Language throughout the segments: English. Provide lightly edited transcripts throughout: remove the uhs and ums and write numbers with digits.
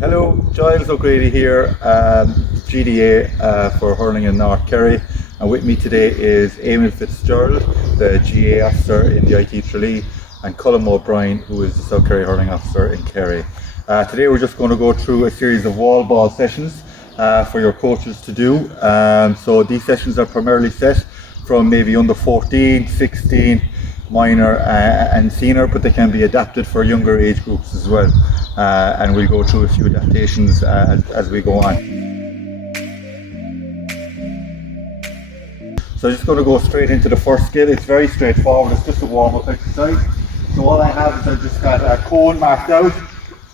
Hello, Giles O'Grady here, GDA for Hurling in North Kerry, and with me today is Eamon Fitzgerald, the GA officer in the IT Tralee, and Colin O'Brien, who is the South Kerry Hurling officer in Kerry. Today we're just going to go through a series of wall ball sessions for your coaches to do. So these sessions are primarily set from maybe under 14, 16, minor and senior, but they can be adapted for younger age groups as well. And we'll go through a few adaptations as we go on. So I'm just going to go straight into the first skill. It's very straightforward, it's just a warm-up exercise. So all I have is I've just got a cone marked out,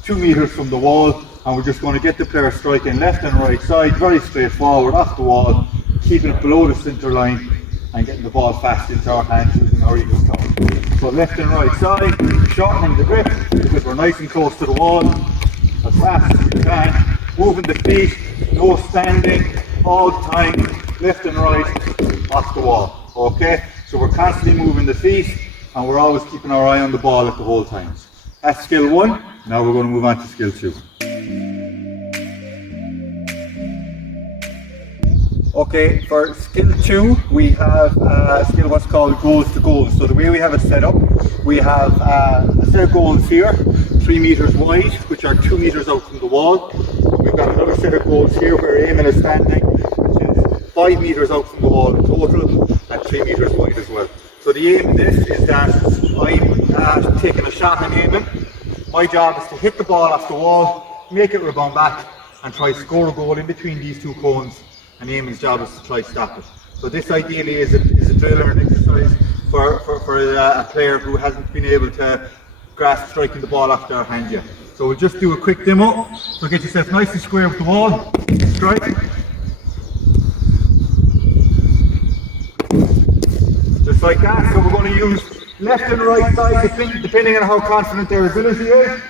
2 meters from the wall, and we're just going to get the player striking left and right side, very straightforward, off the wall, keeping it below the centre line, and getting the ball fast into our hands using our eagle stop. So left and right side, shortening the grip because we're nice and close to the wall, as fast as we can, moving the feet, no standing, all the time, left and right, off the wall, okay? So we're constantly moving the feet and we're always keeping our eye on the ball at the whole times. That's skill 1, now we're going to move on to skill 2. Okay, for skill 2, we have a skill what's called goals to goals. So the way we have it set up, we have a set of goals here, 3 meters wide, which are 2 meters out from the wall. We've got another set of goals here where Eamon is standing, which is 5 meters out from the wall in total, and 3 meters wide as well. So the aim in this is that I'm taking a shot on Eamon. My job is to hit the ball off the wall, make it rebound back, and try to score a goal in between these 2 cones. And Eamon's job is to try to stop it. So this ideally is a drill or an exercise for a player who hasn't been able to grasp striking the ball off their hand yet. So we'll just do a quick demo. So get yourself nice and square with the wall, strike. Just like that. So we're going to use left and right side depending on how confident their ability is.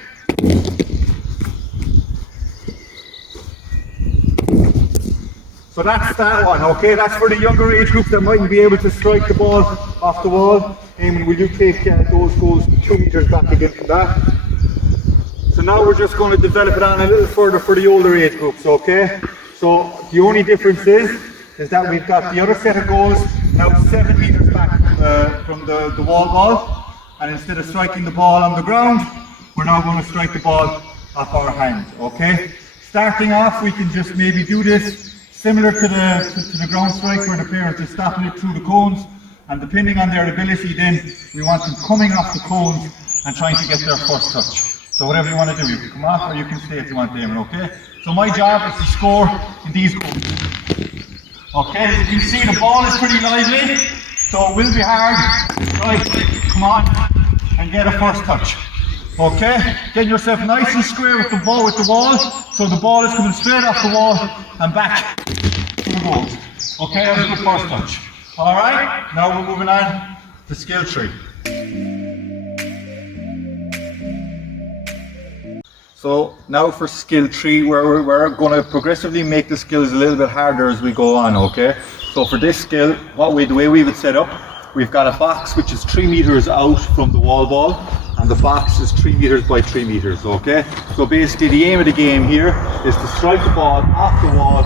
So that's that one, okay? That's for the younger age group that mightn't be able to strike the ball off the wall. Eamon, will you take those goals 2 meters back again from that? So now we're just going to develop it on a little further for the older age groups, okay? So the only difference is that we've got the other set of goals now 7 meters back from the wall ball. And instead of striking the ball on the ground, we're now going to strike the ball off our hand, okay? Starting off, we can just maybe do this similar to the ground strike where the player is just stopping it through the cones, and depending on their ability then we want them coming off the cones and trying to get their first touch. So whatever you want to do, you can come off or you can stay if you want, Eamon, okay? So my job is to score in these cones. Okay, as you can see the ball is pretty lively, so it will be hard. Right, come on and get a first touch. Okay, get yourself nice and square with the ball so the ball is coming straight off the wall and back to the goals. Okay, that was a good first touch. Alright, now we're moving on to skill 3. So now for skill 3, we're going to progressively make the skills a little bit harder as we go on, okay? So for this skill, the way we would set up, we've got a box which is 3 meters out from the wall ball, and the box is 3 meters by 3 meters, okay? So basically the aim of the game here is to strike the ball off the wall.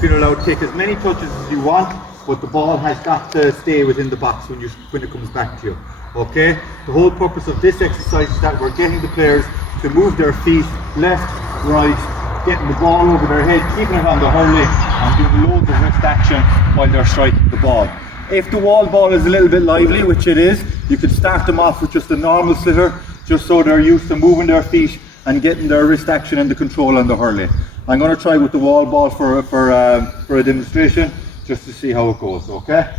You're allowed to take as many touches as you want, but the ball has got to stay within the box when it comes back to you, okay? The whole purpose of this exercise is that we're getting the players to move their feet left, right, getting the ball over their head, keeping it on the hurling, and doing loads of wrist action while they're striking the ball. If the wall ball is a little bit lively, which it is, you could start them off with just a normal sitter, just so they're used to moving their feet and getting their wrist action and the control on the hurling. I'm going to try with the wall ball for a demonstration, just to see how it goes, okay?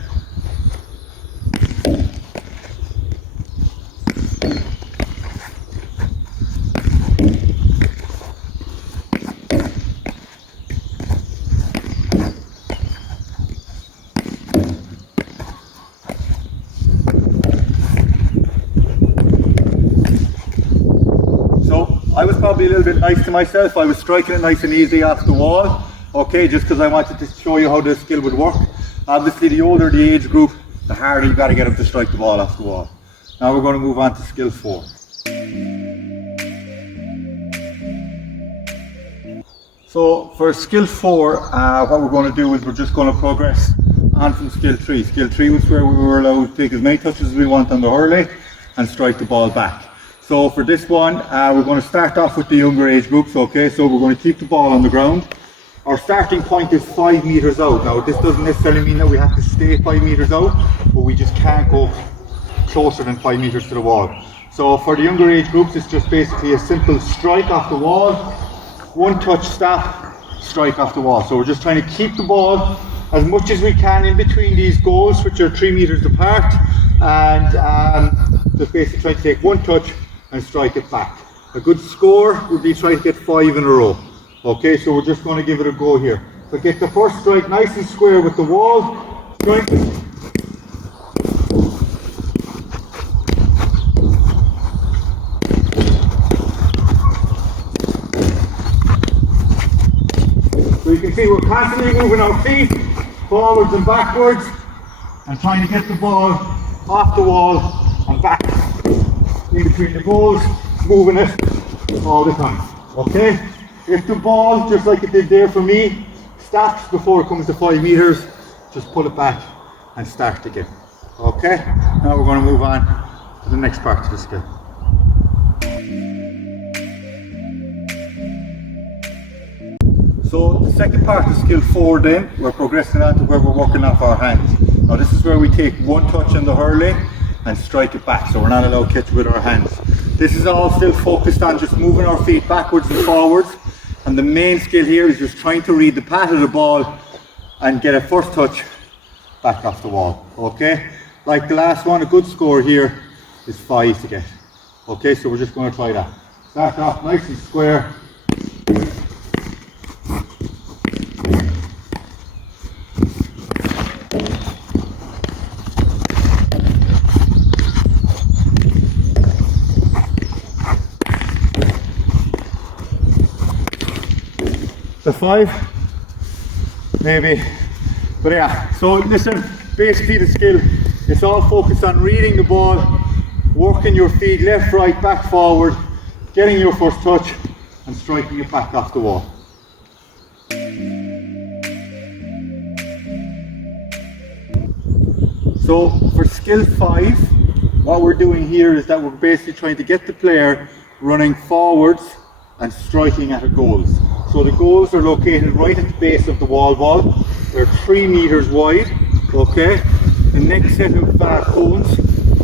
I was probably a little bit nice to myself. I was striking it nice and easy off the wall, okay, just because I wanted to show you how this skill would work. Obviously, the older the age group, the harder you've got to get them to strike the ball off the wall. Now we're going to move on to skill 4. So for skill 4, what we're going to do is we're just going to progress on from skill 3. Skill 3 was where we were allowed to take as many touches as we want on the hurley and strike the ball back. So for this one, we're going to start off with the younger age groups, okay? So we're going to keep the ball on the ground. Our starting point is 5 meters out. Now this doesn't necessarily mean that we have to stay 5 meters out, but we just can't go closer than 5 meters to the wall. So for the younger age groups, it's just basically a simple strike off the wall, one touch stop, strike off the wall. So we're just trying to keep the ball as much as we can in between these goals, which are 3 meters apart, and just basically try to take one touch and strike it back. A good score would be trying to get 5 in a row. Okay, so we're just going to give it a go here. So get the first strike nice and square with the wall, strike it. So you can see we're constantly moving our feet forwards and backwards and trying to get the ball off the wall and back in between the goals, moving it all the time. Okay? If the ball, just like it did there for me, stops before it comes to 5 meters, just pull it back and start again. Okay? Now we're going to move on to the next part of the skill. So the second part of skill 4 then, we're progressing on to where we're working off our hands. Now this is where we take one touch in the hurley and strike it back, so we're not allowed to catch with our hands. This is all still focused on just moving our feet backwards and forwards, and the main skill here is just trying to read the path of the ball and get a first touch back off the wall. Okay? Like the last one, a good score here is 5 to get. Okay, so we're just going to try that. Start off nice and square. The 5, maybe, but yeah, so listen, basically the skill, it's all focused on reading the ball, working your feet left, right, back, forward, getting your first touch and striking it back off the wall. So for skill 5, what we're doing here is that we're basically trying to get the player running forwards and striking at the goals. So the goals are located right at the base of the wall ball. They're 3 meters wide, okay? The next set of cones,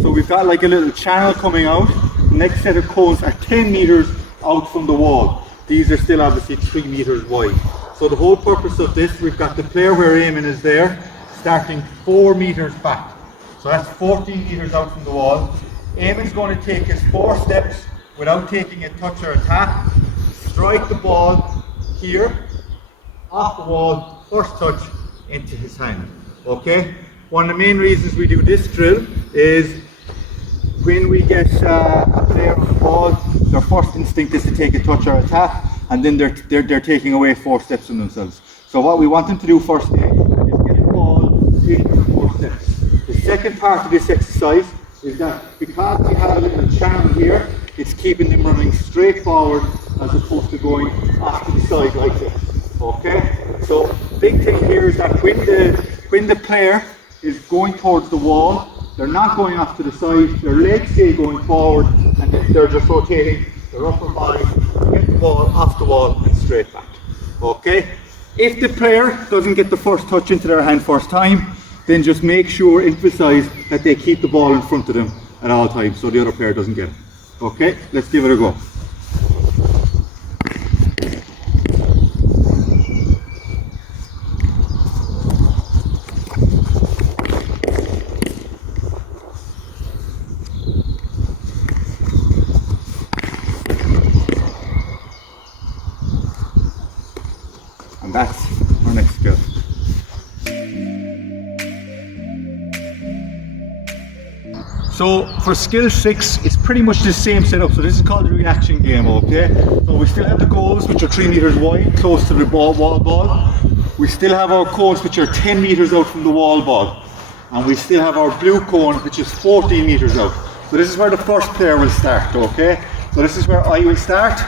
so we've got like a little channel coming out. The next set of cones are 10 meters out from the wall. These are still obviously 3 meters wide. So the whole purpose of this, we've got the player where Eamon is there, starting 4 meters back. So that's 14 meters out from the wall. Eamon's going to take his 4 steps without taking a touch or a tap, strike the ball here, off the wall, first touch into his hand. Okay? One of the main reasons we do this drill is when we get a player on the ball, their first instinct is to take a touch or a tap, and then they're taking away 4 steps from themselves. So what we want them to do first is get the ball into 4 steps. The second part of this exercise is that because we have a little channel here, it's keeping them running straight forward as opposed to going off to the side like this. Okay? So big thing here is that when the player is going towards the wall, they're not going off to the side, their legs stay going forward, and they're just rotating their upper body, get the ball off the wall and straight back. Okay? If the player doesn't get the first touch into their hand first time, then just make sure, emphasize that they keep the ball in front of them at all times so the other player doesn't get it. Okay, let's give it a go. And that's our next skill. So for skill 6, it's pretty much the same setup. So this is called the reaction game, okay? So we still have the goals, which are 3 meters wide, close to the wall ball. We still have our cones, which are 10 meters out from the wall ball. And we still have our blue cone, which is 14 meters out. So this is where the first player will start, okay? So this is where I will start.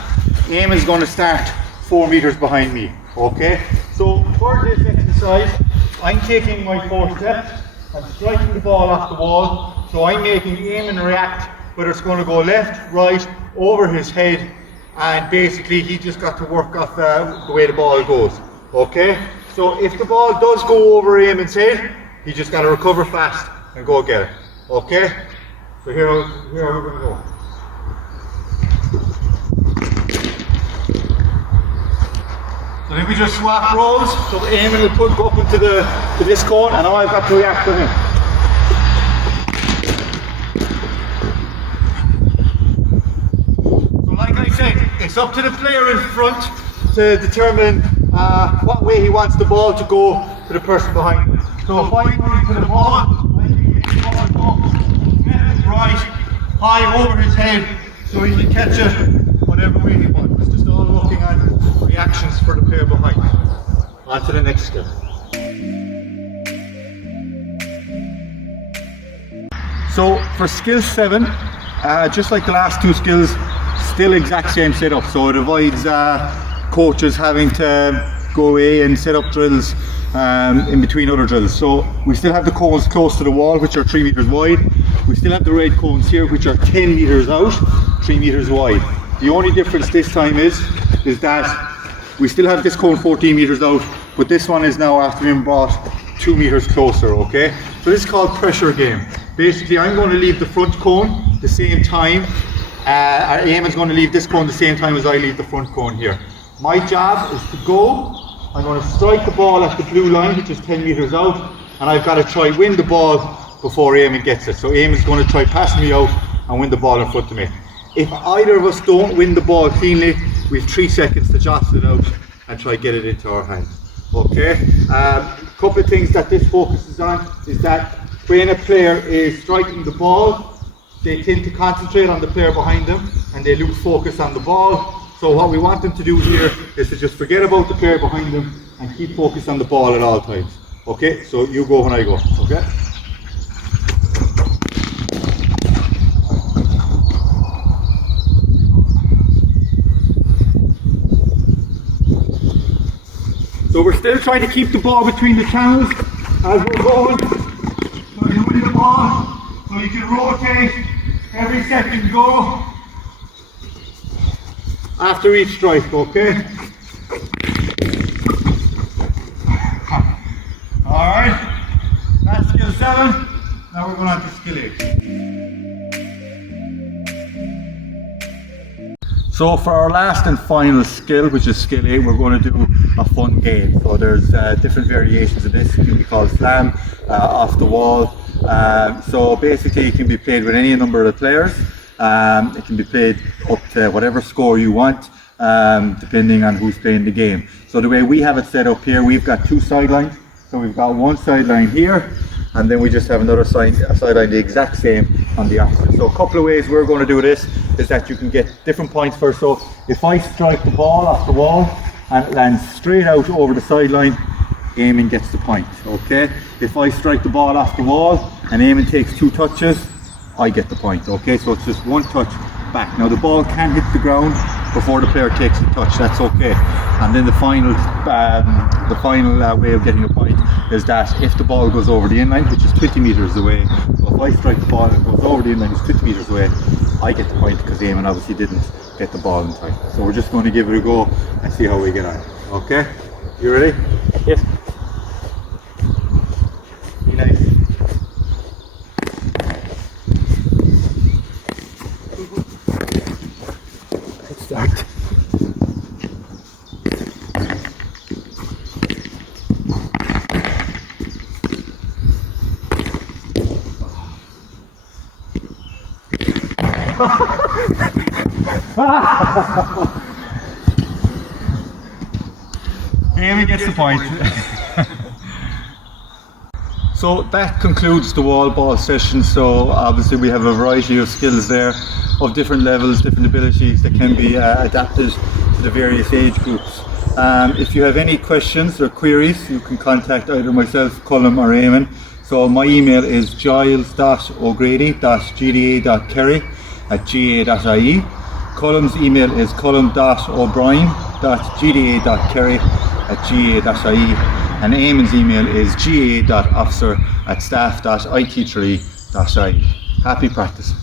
Eamon's going to start 4 meters behind me. Okay, so for this exercise, I'm taking my 4 steps and striking the ball off the wall. So I'm making aim and react, whether it's going to go left, right, over his head, and basically he just got to work off the way the ball goes. Okay, so if the ball does go over Eamon's head, he just got to recover fast and go get it. Okay, so here we're going to go. So then we just swap roles, so Eamon will go up into this cone, and now I've got to react to him. So like I said, it's up to the player in front to determine what way he wants the ball to go to the person behind him. So if I'm going to the ball, I can get the ball go left, right, high over his head, so he can catch it whatever way he wants. It's just all looking at reactions for the player behind. On to the next skill. So for skill 7, just like the last 2 skills, still exact same setup. So it avoids coaches having to go away and set up drills in between other drills. So we still have the cones close to the wall, which are 3 meters wide. We still have the red cones here, which are 10 meters out, 3 meters wide. The only difference this time is that we still have this cone 14 meters out, but this one is now after being brought 2 meters closer. Okay, so this is called pressure game. Basically, I'm going to leave the front cone the same time. Our Eamon's going to leave this cone the same time as I leave the front cone here. My job is to go. I'm going to strike the ball at the blue line, which is 10 meters out, and I've got to try win the ball before Eamon gets it. So Eamon's going to try pass me out and win the ball in front of me. If either of us don't win the ball cleanly, we have 3 seconds to jostle it out and try get it into our hands. Okay. Couple of things that this focuses on is that when a player is striking the ball, they tend to concentrate on the player behind them and they lose focus on the ball. So what we want them to do here is to just forget about the player behind them and keep focused on the ball at all times. Okay, so you go when I go. Okay. So we're still trying to keep the ball between the channels as we're going. So you win the ball, so you can rotate every second go after each strike, okay? Alright, that's skill 7. Now we're going on to skill 8. So for our last and final skill, which is skill 8, we're going to do a fun game. So there's different variations of this. It can be called slam, off the wall. So basically it can be played with any number of players. It can be played up to whatever score you want, depending on who's playing the game. So the way we have it set up here, we've got 2 sidelines. So we've got one sideline here, and then we just have another sideline the exact same on the opposite. So a couple of ways we're going to do this is that you can get different points first. So if I strike the ball off the wall and it lands straight out over the sideline, Eamon gets the point. Okay. If I strike the ball off the wall and Eamon takes 2 touches, I get the point. Okay, so it's just 1 touch back. Now the ball can hit the ground before the player takes the touch. That's okay. And then the final way of getting a point is that if the ball goes over the inline, which is 20 meters away, so if I strike the ball and it goes over the inline, it's 20 meters away, I get the point because Eamon obviously didn't get the ball in time. So we're just going to give it a go and see how we get on. Okay, you ready? Yes. Be nice. Let's start. Eamon gets the point. So that concludes the wall ball session. So obviously we have a variety of skills there of different levels, different abilities that can be adapted to the various age groups. If you have any questions or queries, you can contact either myself, Colm or Eamon. So my email is giles.o'grady.gda.kerry@ga.ie. Colm's email is colm.o'brien ga.kerry@ga.ie, and Eamon's email is ga.officer@staff.it3.ie. Happy practice.